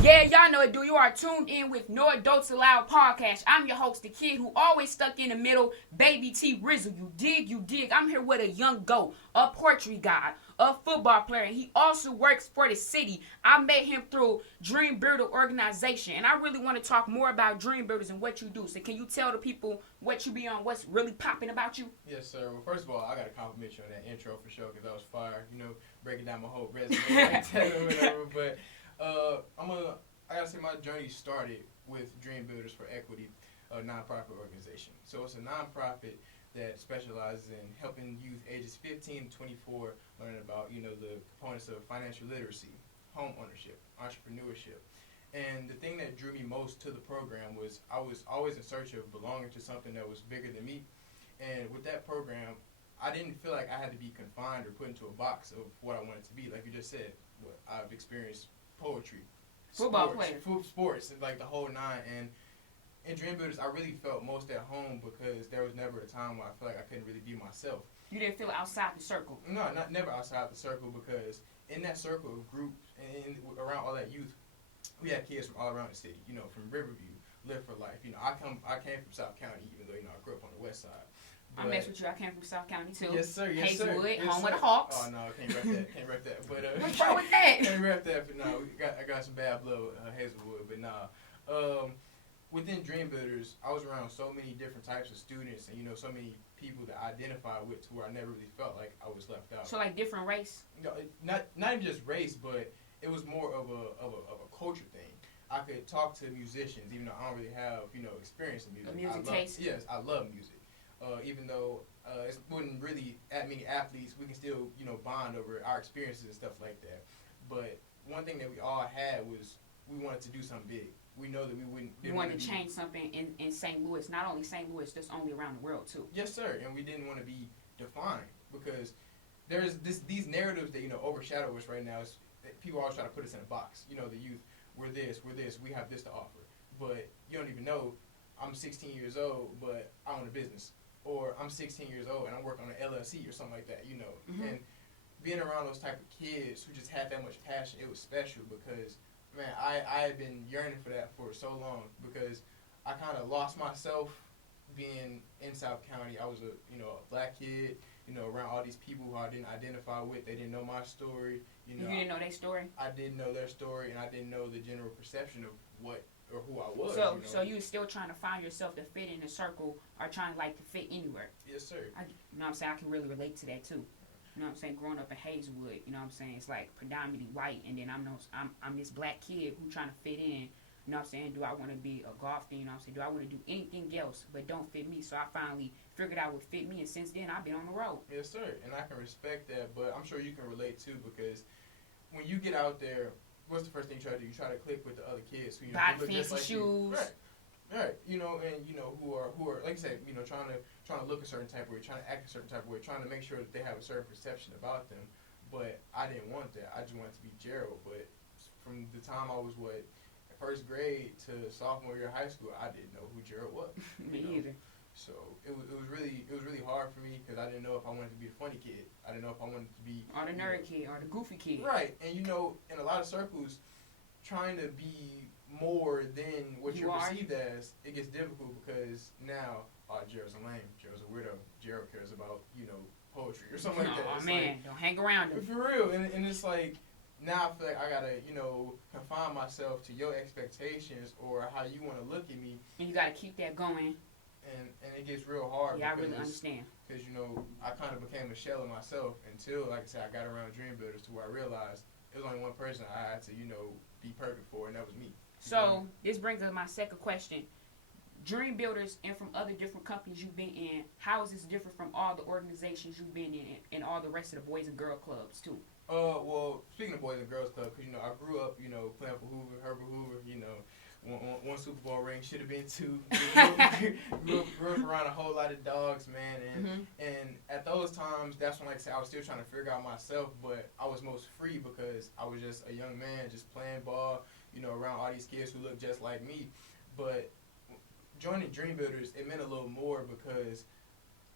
Yeah, y'all know it, do. You are tuned in with No Adults Allowed podcast. I'm your host, the kid who always stuck in the middle, Baby T Rizzle. You dig, you dig. I'm here with a young goat, a poetry guy, a football player. He also works for the city. I met him through Dreambuilder organization, and I really want to talk more about Dreambuilders and what you do. So can you tell the people what you be on, what's really popping about you? Yes, sir. Well, first of all, I got to compliment you on that intro for sure, because that was fire. You know, breaking down my whole resume like that or whatever. But I gotta say my journey started with Dreambuilders for Equity, a nonprofit organization. So it's a nonprofit that specializes in helping youth ages 15 to 24 learn about, the components of financial literacy, home ownership, entrepreneurship. And the thing that drew me most to the program was I was always in search of belonging to something that was bigger than me. And with that program, I didn't feel like I had to be confined or put into a box of what I wanted to be. Like you just said, I've experienced poetry, Football player. Sports, and like the whole nine. And in Dreambuilders, I really felt most at home because there was never a time where I felt like I couldn't really be myself. You didn't feel outside the circle? No, never outside the circle, because in that circle of groups and around all that youth, we had kids from all around the city. From Riverview, Live for Life. I came from South County, even though I grew up on the west side. I mess with you. I came from South County too. Yes, sir. Yes, Hazelwood, sir. Yes, home sir. of the Hawks. Oh no, can't rep that. Can't rep that. But what's wrong with that? Can't rep that. But no, I got some bad blood with Hazelwood. But nah. Within Dreambuilders, I was around so many different types of students, and so many people that I identified with, to where I never really felt like I was left out. So like different race? No, not even just race, but it was more of a culture thing. I could talk to musicians, even though I don't really have experience in music. A music taste. Yes, I love music. Even though it wasn't really that many athletes, we can still bond over our experiences and stuff like that. But one thing that we all had was we wanted to do something big. We know that we wouldn't. We wanted to change something in St. Louis, not only St. Louis, just only around the world too. Yes, sir. And we didn't want to be defined, because there's these narratives that overshadow us right now. People always try to put us in a box. The youth, we're this, we have this to offer. But you don't even know I'm 16 years old, but I own a business. Or I'm 16 years old and I'm working on an LLC or something like that, Mm-hmm. And being around those type of kids who just had that much passion, it was special, because, man, I had been yearning for that for so long, because I kind of lost myself being in South County. I was a black kid, around all these people who I didn't identify with. They didn't know my story. You didn't know their story? I didn't know their story, and I didn't know the general perception of what or who I was. So you were still trying to find yourself to fit in a circle, or trying to fit anywhere? Yes, sir. You know what I'm saying? I can really relate to that too. You know what I'm saying? Growing up in Hazelwood, you know what I'm saying? It's like predominantly white, and then I'm this black kid who trying to fit in. You know what I'm saying? Do I want to be a golf thing? You know what I'm saying? Do I want to do anything else but don't fit me? So I finally figured out what fit me, and since then I've been on the road. Yes, sir. And I can respect that, but I'm sure you can relate too, because when you get out there, what's the first thing you try to do? You try to click with the other kids who buy look fancy just like shoes. You. Right. And who are like you said, trying to look a certain type of way, trying to act a certain type of way, trying to make sure that they have a certain perception about them. But I didn't want that. I just wanted to be Gerald. But from the time I was first grade to sophomore year of high school, I didn't know who Gerald was. Me either. So it was really hard for me, because I didn't know if I wanted to be a funny kid. I didn't know if I wanted to be or the nerd kid or the goofy kid. Right. And in a lot of circles, trying to be more than what you're perceived as, it gets difficult, because now Gerald's a lame, Gerald's a weirdo, Gerald cares about poetry or something like that. Oh man, don't hang around him. For real. And it's like, now I feel like I gotta confine myself to your expectations or how you want to look at me. And you gotta keep that going. And it gets real hard. Yeah, I really understand. Because, I kind of became a shell of myself until, like I said, I got around Dreambuilders, to where I realized there was only one person I had to, be perfect for, and that was me. So, this brings us to my second question. Dreambuilders and from other different companies you've been in, how is this different from all the organizations you've been in and all the rest of the Boys and Girl Clubs, too? Well, speaking of Boys and Girls Club, because, I grew up, playing for Hoover, Herbert Hoover, one Super Bowl ring, should have been two. grew up around a whole lot of dogs, man. And at those times, that's when, like I said, I was still trying to figure out myself, but I was most free because I was just a young man just playing ball, around all these kids who looked just like me. But joining Dreambuilders, it meant a little more, because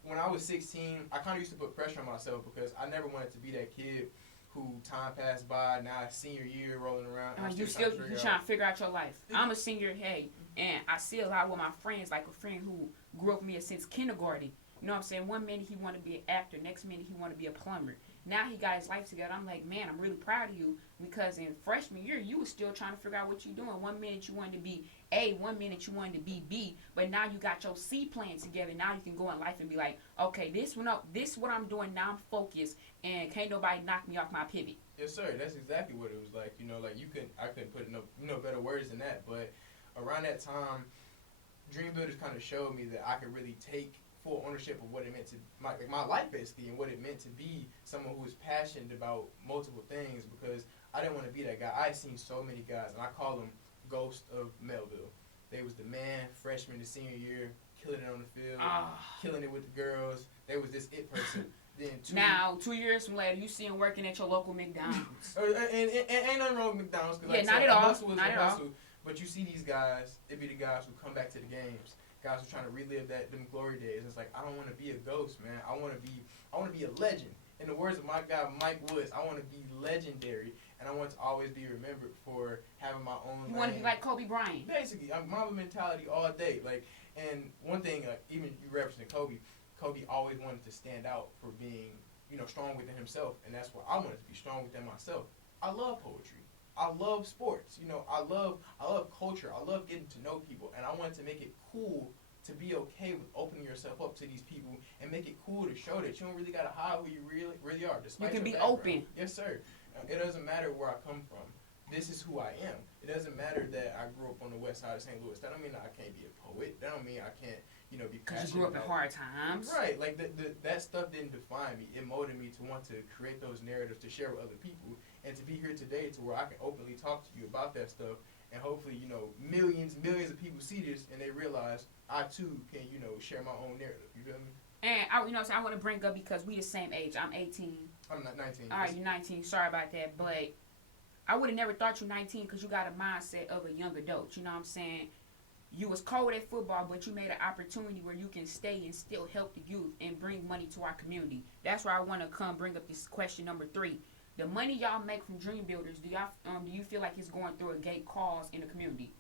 when I was 16, I kind of used to put pressure on myself, because I never wanted to be that kid who time passed by, now senior year rolling around. And you trying to figure out your life. I'm a senior, hey, and I see a lot with my friends, like a friend who grew up with me since kindergarten. You know what I'm saying? One minute he wanted to be an actor, next minute he wanted to be a plumber. Now he got his life together. I'm like, man, I'm really proud of you, because in freshman year, you was still trying to figure out what you're doing. One minute you wanted to be A, one minute you wanted to be B, but now you got your C plan together. Now you can go in life and be like, okay, this what I'm doing now. I'm focused, and can't nobody knock me off my pivot. Yes, sir. That's exactly what it was like. You know, like I couldn't put no better words than that. But around that time, Dreambuilders kind of showed me that I could really take full ownership of what it meant to my life, basically, and what it meant to be someone who was passionate about multiple things, because I didn't want to be that guy. I had seen so many guys, and I call them Ghost of Melville. They was the man, freshman to senior year, killing it on the field, killing it with the girls. They was this it person. Then 2 years from later, you see him working at your local McDonald's. and ain't nothing wrong with McDonald's. Yeah, like not at all. Hustle is a hustle. But you see these guys, it be the guys who come back to the games. Guys who are trying to relive them glory days. It's like, I don't want to be a ghost, man. I want to be a legend. In the words of my guy Mike Woods, I want to be legendary, and I want to always be remembered for having my own. You want to be like Kobe Bryant. Basically, I'm Mamba mentality all day. Like, and one thing, even you referencing Kobe always wanted to stand out for being, strong within himself, and that's why I wanted to be strong within myself. I love poetry. I love sports. I love culture. I love getting to know people, and I wanted to make it cool to be okay with opening yourself up to these people, and make it cool to show that you don't really gotta hide who you really are. Despite you can your be background. open. Yes, sir. It doesn't matter where I come from. This is who I am. It doesn't matter that I grew up on the west side of St. Louis. That don't mean that I can't be a poet. That don't mean I can't, be passionate. Because you grew up in hard times. Right. Like, that stuff didn't define me. It molded me to want to create those narratives to share with other people, and to be here today to where I can openly talk to you about that stuff, and hopefully, millions of people see this, and they realize I, too, can, share my own narrative. You feel me? And, I want to bring up, because we the same age. I'm 18. I'm not 19. All right, you're 19. Sorry about that. But I would have never thought you 19, because you got a mindset of a young adult. You know what I'm saying? You was cold at football, but you made an opportunity where you can stay and still help the youth and bring money to our community. That's where I want to bring up this question number 3. The money y'all make from Dreambuilders, do you feel like it's going through a gate cause in the community?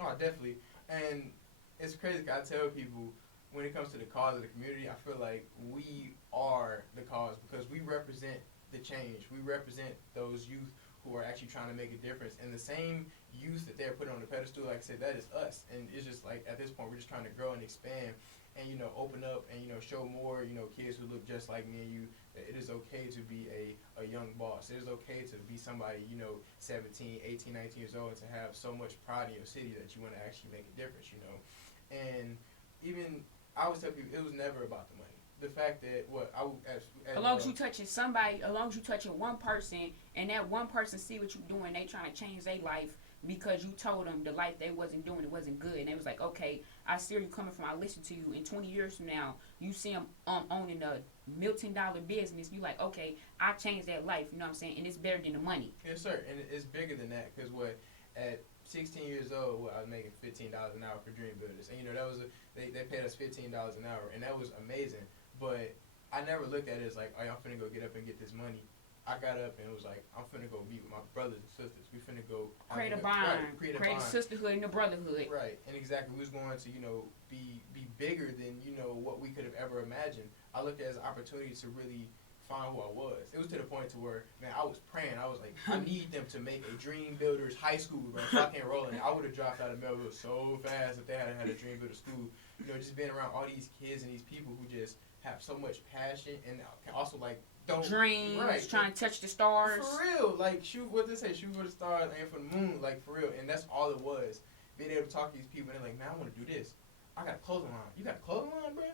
Oh, definitely. And it's crazy. I tell people, when it comes to the cause of the community, I feel like we are the cause, because we represent the change. We represent those youth who are actually trying to make a difference. And the same youth that they're putting on the pedestal, like I said, that is us. And it's just like, at this point, we're just trying to grow and expand and, open up and, show more, kids who look just like me and you, that it is okay to be a young boss. It is okay to be somebody, 17, 18, 19 years old, and to have so much pride in your city that you want to actually make a difference, And even, I always tell people, it was never about the money. The fact that, as long as you touching somebody, as long as you touching one person, and that one person see what you doing, they trying to change their life because you told them the life they wasn't doing, it wasn't good, and they was like, okay, I see where you coming from, I listen to you. In 20 years from now, you see them owning a $1,000,000 business, you like, okay, I changed that life, you know what I'm saying, and it's better than the money. Yes, sir, and it's bigger than that, because at 16 years old, I was making $15 an hour for Dreambuilders, and that was they paid us $15 an hour, and that was amazing. But I never looked at it as like, oh, I'm finna go get up and get this money. I got up and it was like, I'm finna go meet with my brothers and sisters. We finna go create a bond, create a sisterhood and a brotherhood. Right, and exactly, we was going to be bigger than what we could have ever imagined. I looked at it as an opportunity to really find who I was. It was to the point to where, man, I was praying. I was like, I need them to make a Dreambuilders high school, man, so I can't roll in. I would have dropped out of Melville so fast if they hadn't had a Dreambuilder school. Just being around all these kids and these people who just have so much passion and can also don't dreams, right, trying to touch the stars. For real, shoot what they say, shoot for the stars, aim for the moon, for real. And that's all it was. Being able to talk to these people and they're like, man, I want to do this. I got a clothing line. You got a clothing line, bro?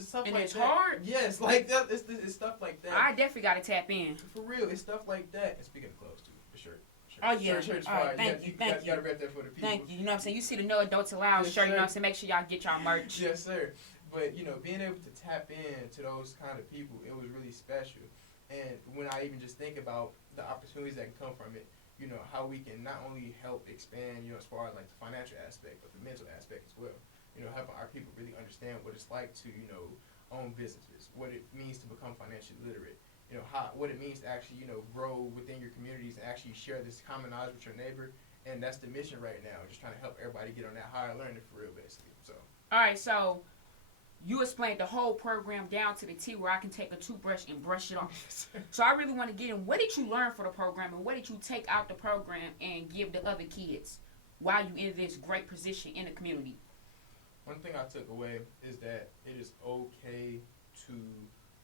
Stuff and like it's that. hard? Yes, that. It's stuff like that. I definitely got to tap in. For real, it's stuff like that. And speaking of clothes, too, the shirt. Oh, yeah. Shirt's all right, fire. thank you. You got to rep that for the people. Thank you. You know what I'm saying? You see the No Adults Allowed shirt, you know what I'm saying? Make sure y'all get y'all merch. Yes, sir. But, being able to tap in to those kind of people, it was really special. And when I even just think about the opportunities that can come from it, how we can not only help expand, as far as the financial aspect, but the mental aspect as well. Helping our people really understand what it's like to, own businesses, what it means to become financially literate. what it means to actually, grow within your communities and actually share this common knowledge with your neighbor. And that's the mission right now, just trying to help everybody get on that higher learning for real, basically. So. All right, so you explained the whole program down to the T where I can take a toothbrush and brush it off. So I really want to get in. What did you learn for the program, and what did you take out the program and give the other kids while you in this great position in the community? One thing I took away is that it is okay to,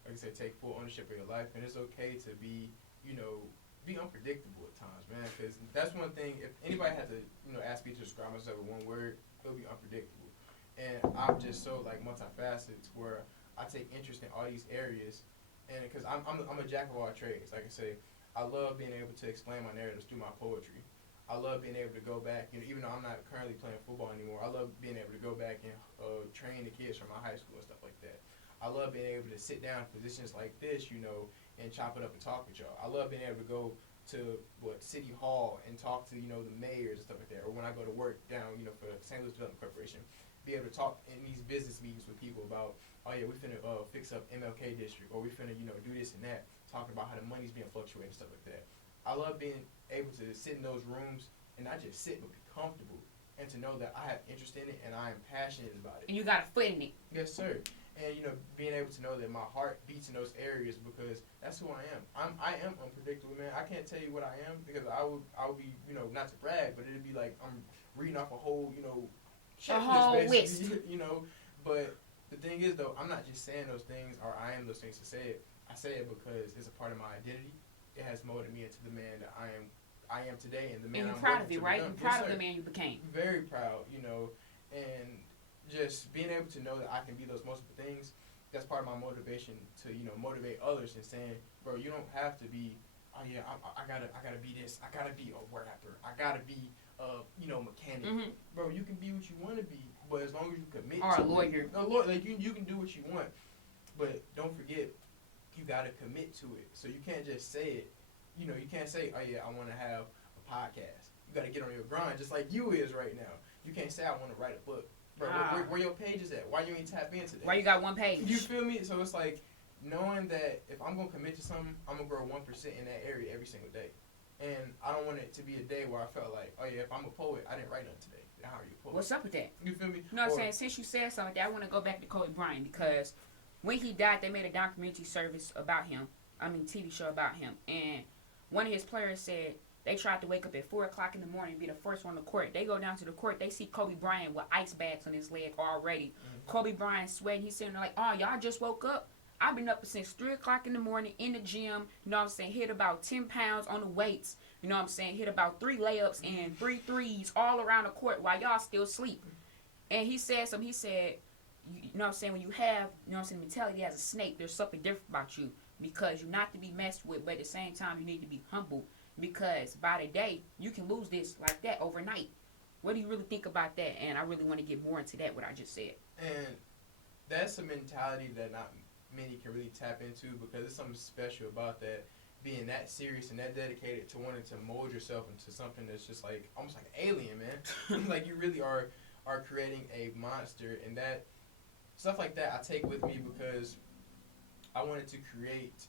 like I said, take full ownership of your life, and it's okay to be, be unpredictable at times, man. Because that's one thing. If anybody had to, ask me to describe myself with one word, it'll be unpredictable. And I'm just so multifaceted where I take interest in all these areas, and because I'm a jack of all trades. Like I say, I love being able to explain my narratives through my poetry. I love being able to go back, even though I'm not currently playing football anymore, I love being able to go back and train the kids from my high school and stuff like that. I love being able to sit down in positions like this, and chop it up and talk with y'all. I love being able to go to City Hall and talk to, the mayors and stuff like that. Or when I go to work down, for St. Louis Development Corporation, be able to talk in these business meetings with people about, oh yeah, we finna fix up MLK District, or we finna, do this and that, talking about how the money's being fluctuated and stuff like that. I love being able to sit in those rooms and not just sit, but be comfortable, and to know that I have interest in it and I am passionate about it. And you got a foot in it. Yes, sir. And, being able to know that my heart beats in those areas, because that's who I am. I am unpredictable, man. I can't tell you what I am, because I would be, not to brag, but it'd be like I'm reading off a whole, checklist, basically, But the thing is, though, I'm not just saying those things, or I am those things to say it. I say it because it's a part of my identity. It has molded me into the man that I am today, and the man I'm proud of it, to right? become. You're proud Yes, of the man you became. Very proud, and just being able to know that I can be those multiple things, that's part of my motivation to, motivate others, and saying, bro, you don't have to be, oh yeah, I gotta be this, I gotta be a rapper, I gotta be mechanic. Mm-hmm. Bro, you can be what you want to be, but as long as you commit or to a lawyer. like you can do what you want, but don't forget, you gotta commit to it. So you can't just say it. You can't say, oh yeah, I want to have a podcast. You gotta get on your grind, just like you is right now. You can't say, I want to write a book. Bro, where your page is at? Why you ain't tap into that? Why you got one page? You feel me? So it's like knowing that if I'm gonna commit to something, I'm gonna grow 1% in that area every single day. And I don't want it to be a day where I felt like, oh yeah, if I'm a poet, I didn't write nothing today. How are you a poet? What's up with that? You feel me? You know what I'm saying? Since you said something, I want to go back to Kobe Bryant, because when he died, they made a documentary service about him. TV show about him. And one of his players said they tried to wake up at 4 o'clock in the morning and be the first one to court. They go down to the court. They see Kobe Bryant with ice bags on his leg already. Mm-hmm. Kobe Bryant sweating. He's sitting there like, oh, y'all just woke up? I've been up since 3 o'clock in the morning in the gym. You know what I'm saying? Hit about 10 pounds on the weights. You know what I'm saying? Hit about 3 layups and 3 threes all around the court while y'all still sleep. And he said something. He said, you know what I'm saying? When you have, mentality as a snake, there's something different about you, because you're not to be messed with, but at the same time, you need to be humble. Because by the day, you can lose this like that overnight. What do you really think about that? And I really want to get more into that, what I just said. And that's a mentality that not many can really tap into, because there's something special about that, being that serious and that dedicated to wanting to mold yourself into something that's just like, almost like an alien, man. Like you really are creating a monster, and that, stuff like that I take with me, because I wanted to create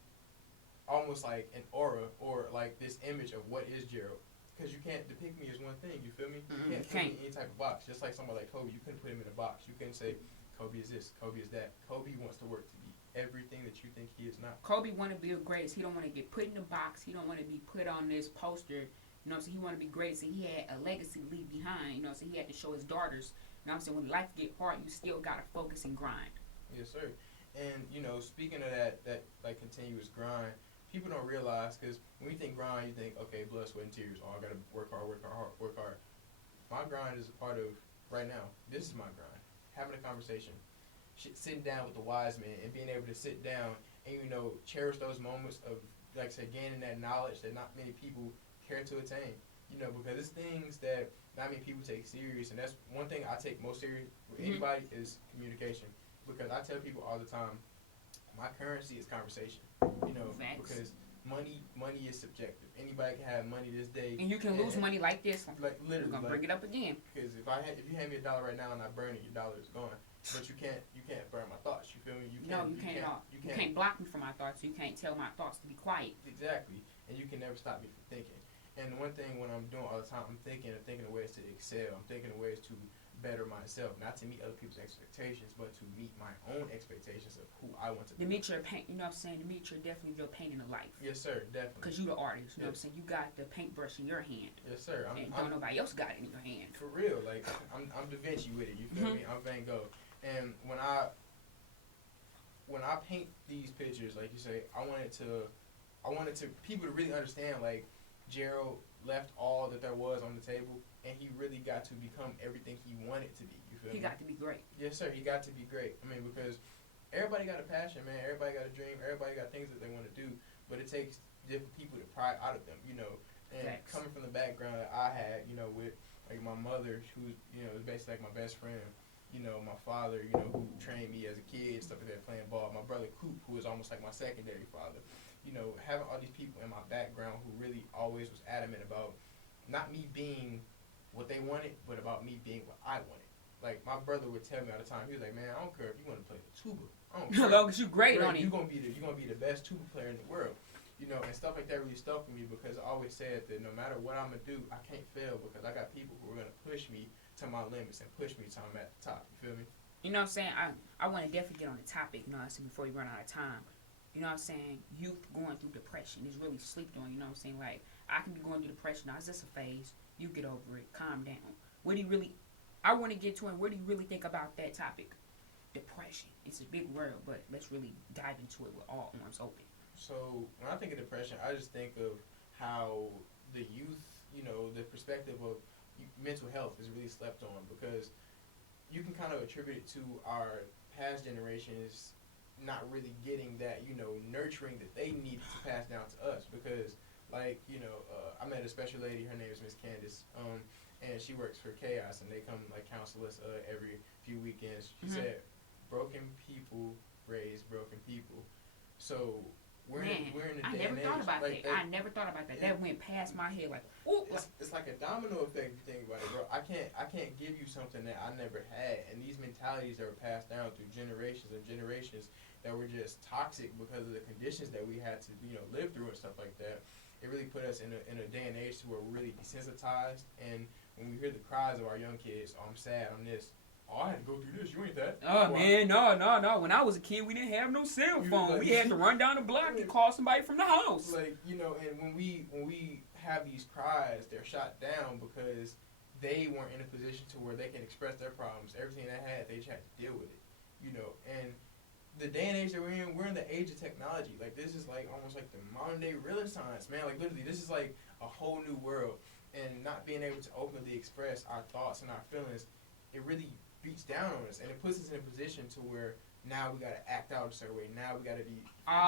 almost like an aura, or like this image of what is Gerald. Because you can't depict me as one thing, you feel me? Mm-hmm. You can't put me in any type of box. Just like somebody like Kobe, you couldn't put him in a box. You couldn't say, Kobe is this, Kobe is that. Kobe wants to work to be everything that you think he is not. Kobe want to be the greatest. He don't want to get put in a box. He don't want to be put on this poster. You know what I'm saying? He want to be greatest, and he had a legacy to leave behind. You know what I'm saying? He had to show his daughters. You know what I'm saying? When life get hard, you still got to focus and grind. Yes, sir. And, speaking of that like continuous grind, people don't realize, because when you think grind, you think, okay, blood, sweat, and tears. Oh, I got to work hard. My grind is a part of, right now, this is my grind. Having a conversation. Sitting down with the wise man, and being able to sit down and, cherish those moments of, like I said, gaining that knowledge that not many people care to attain. Because it's things that not many people take serious. And that's one thing I take most serious with anybody is communication. Because I tell people all the time, my currency is conversation. Facts. Because money is subjective. Anybody can have money this day, and you can lose money like this. Like literally, we're gonna bring it up again. Because if you hand me $1 right now and I burn it, your dollar is gone. But you can't burn my thoughts. You feel me? You can't block me from my thoughts. You can't tell my thoughts to be quiet. Exactly, and you can never stop me from thinking. And one thing when I'm doing all the time, I'm thinking of ways to excel. I'm thinking of ways to better myself, not to meet other people's expectations, but to meet my own expectations of who I want to be. To meet your paint, you know what I'm saying? To meet your definitely your painting of life. Yes, sir, definitely. Because you the artist, you know what I'm saying? You got the paintbrush in your hand. Yes, sir. Don't nobody else got it in your hand. For real, like I'm Da Vinci with it. You feel me? I'm Van Gogh. And when I paint these pictures, like you say, I wanted to people to really understand, like, Gerald left all that there was on the table, and he really got to become everything he wanted to be. You feel me? He got to be great. Yes, sir. He got to be great. I mean, because everybody got a passion, man. Everybody got a dream. Everybody got things that they want to do, but it takes different people to pry out of them, you know. And coming from the background that I had, you know, with like my mother, who, you know, was basically like my best friend. You know, my father, you know, who trained me as a kid, stuff like that, playing ball. My brother Coop, who was almost like my secondary father. You know, having all these people in my background who really always was adamant about not me being what they wanted, but about me being what I wanted. Like, my brother would tell me all the time, he was like, man, I don't care if you want to play the tuba. I don't care. As long as you're great on it. You're gonna be the best tuba player in the world. You know, and stuff like that really stuck with me, because I always said that no matter what I'm gonna do, I can't fail, because I got people who are gonna push me to my limits and push me till I'm at the top. You feel me? You know what I'm saying? I want to definitely get on the topic, you know what I'm saying, before we run out of time. You know what I'm saying? Youth going through depression is really slept on, you know what I'm saying? Like, I can be going through depression. Now, it's just a phase. You get over it. Calm down. What do you really, I want to get to it. What do you really think about that topic? Depression. It's a big world, but let's really dive into it with all arms open. So, when I think of depression, I just think of how the youth, you know, the perspective of mental health is really slept on, because you can kind of attribute it to our past generations not really getting that, you know, nurturing that they needed to pass down to us. Because, like, you know, I met a special lady, her name is Miss Candace, and she works for Chaos, and they come, like, counsel us every few weekends. She said, broken people raise broken people. So we're in a day and age. I never thought about that. That went past my head like, ooh. It's like a domino effect if you think about it, bro. I can't give you something that I never had. And these mentalities that were passed down through generations and generations that were just toxic because of the conditions that we had to, you know, live through and stuff like that. It really put us in a day and age to where we're really desensitized. And when we hear the cries of our young kids, oh, I'm sad, I'm this. Oh, I had to go through this. You ain't that. Oh, man, no. When I was a kid, we didn't have no cell phone. Like, we had to run down the block and call somebody from the house. Like, you know, and when we have these cries, they're shot down because they weren't in a position to where they can express their problems. Everything they had, they just had to deal with it. You know, and the day and age that we're in the age of technology. Like, this is like almost like the modern day Renaissance, man. Like, literally, this is like a whole new world. And not being able to openly express our thoughts and our feelings, it really beats down on us, and it puts us in a position to where now we gotta act out a certain way. Now we gotta be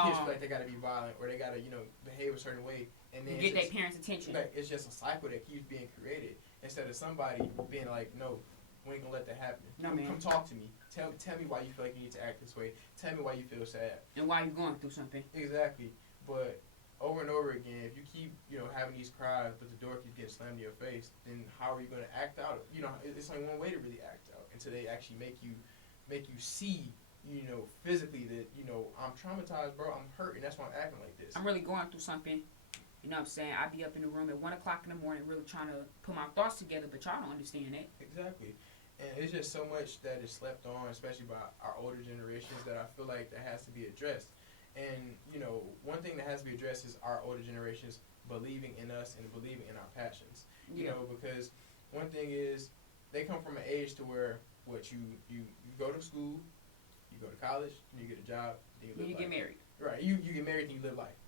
kids feel like they gotta be violent, or they gotta, you know, behave a certain way, and then get their parents' attention. Like, it's just a cycle that keeps being created instead of somebody being like, no, we ain't gonna let that happen. Come talk to me. Tell me why you feel like you need to act this way. Tell me why you feel sad and why you're going through something. Exactly, but over and over again, if you keep, you know, having these cries, but the door keeps getting slammed in your face, then how are you going to act out? You know, it's only one way to really act out, until they actually make you see, you know, physically that, you know, I'm traumatized, bro, I'm hurt, and that's why I'm acting like this. I'm really going through something. You know what I'm saying? I'd be up in the room at 1 o'clock in the morning really trying to put my thoughts together, but y'all don't understand that. Exactly. And it's just so much that is slept on, especially by our older generations, that I feel like that has to be addressed. And, you know, one thing that has to be addressed is our older generations believing in us and believing in our passions. You know, because one thing is, they come from an age to where, you go to school, you go to college, you get a job, then you get married. Right, you get married and you live life.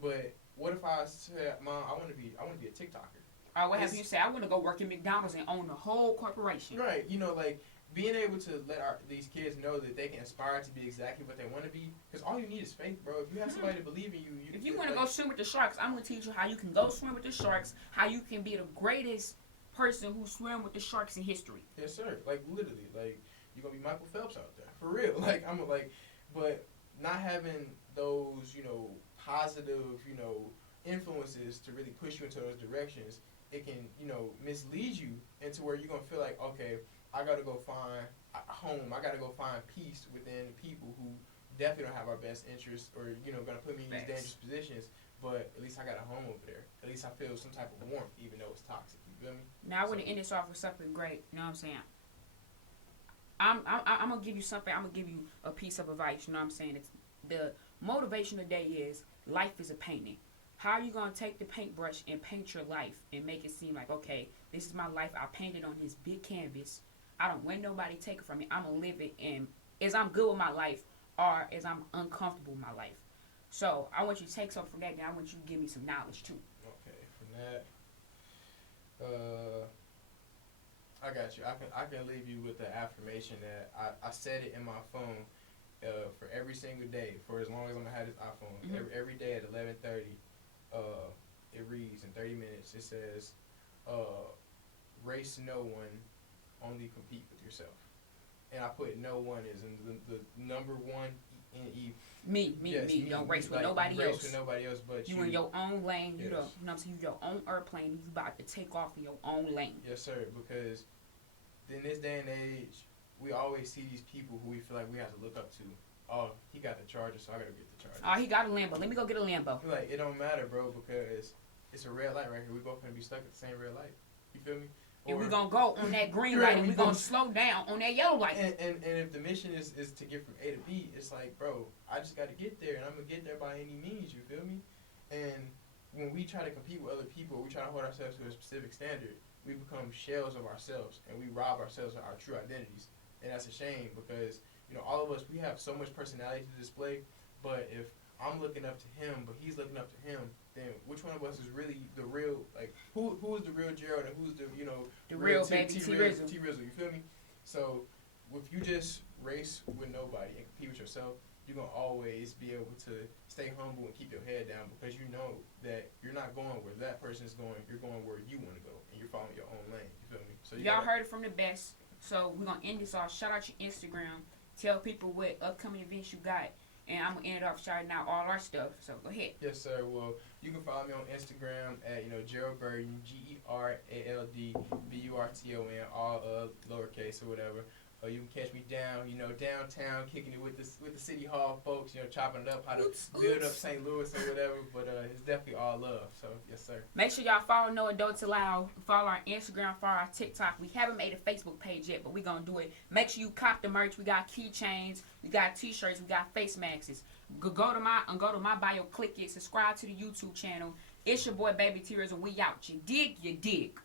But what if I said, Mom, I want to be a TikToker? What happens? You say, I want to go work at McDonald's and own the whole corporation. Right, you know, like, being able to let these kids know that they can aspire to be exactly what they want to be, because all you need is faith, bro. If you have somebody to believe in you, if you want to go swim with the sharks, I'm going to teach you how you can go swim with the sharks, how you can be the greatest person who swam with the sharks in history. Yes, sir. Like, literally, like, you're going to be Michael Phelps out there. For real. Like, but not having those, you know, positive, influences to really push you into those directions, it can, mislead you into where you're going to feel like, okay, I got to go find a home. I got to go find peace within people who definitely don't have our best interests or, going to put me in these dangerous positions. But at least I got a home over there. At least I feel some type of warmth, even though it's toxic. You feel me? Now, I want to end this off with something great. You know what I'm saying? I'm going to give you something. I'm going to give you a piece of advice. You know what I'm saying? It's the motivation today is life is a painting. How are you going to take the paintbrush and paint your life and make it seem like, okay, this is my life. I painted on this big canvas. I don't want nobody to take it from me. I'm going to live it. And as I'm good with my life or as I'm uncomfortable with my life. So I want you to take something from that, and I want you to give me some knowledge too. Okay, from that, I got you. I can leave you with the affirmation that I set it in my phone for every single day for as long as I'm gonna have this iPhone. Mm-hmm. Every day at 11:30, it reads in 30 minutes. It says, "Race no one, only compete with yourself." And I put no one as in the number one. Me. You don't race with nobody else. Race with nobody else but you. You in your own lane. Yes. You know what I'm saying? You your own airplane. You about to take off in your own lane. Yes, sir. Because in this day and age, we always see these people who we feel like we have to look up to. Oh, he got the Charger, so I gotta get the Charger. Oh, he got a Lambo. Let me go get a Lambo. Like, it don't matter, bro, because it's a red light right here. We both gonna be stuck at the same red light. You feel me? And we're going to go on that green light, and we're going to slow down on that yellow light. And if the mission is to get from A to B, it's like, bro, I just got to get there, and I'm going to get there by any means, you feel me? And when we try to compete with other people, we try to hold ourselves to a specific standard, we become shells of ourselves, and we rob ourselves of our true identities. And that's a shame because, all of us, we have so much personality to display, but if I'm looking up to him, but he's looking up to him, then which one of us is really the real, like, who is the real Gerald and who's the, the real baby T-Rizzle. T-Rizzle, you feel me? So, if you just race with nobody and compete with yourself, you're going to always be able to stay humble and keep your head down because you know that you're not going where that person is going, you're going where you want to go, and you're following your own lane, you feel me? So y'all heard it from the best, so we're going to end this off. Shout out your Instagram. Tell people what upcoming events you got. And I'm going to end it off shouting out all our stuff. So, go ahead. Yes, sir. Well, you can follow me on Instagram at, Gerald Burton, GeraldBurton, all lowercase or whatever. You can catch me downtown, kicking it with the City Hall folks, chopping it up, how to build up St. Louis or whatever. But it's definitely all love. So, yes, sir. Make sure y'all follow No Adults Allowed. Follow our Instagram, follow our TikTok. We haven't made a Facebook page yet, but we're going to do it. Make sure you cop the merch. We got keychains. We got T-shirts. We got face masks. Go to my bio, click it, subscribe to the YouTube channel. It's your boy, Baby T-Rizzle. We out. You dig?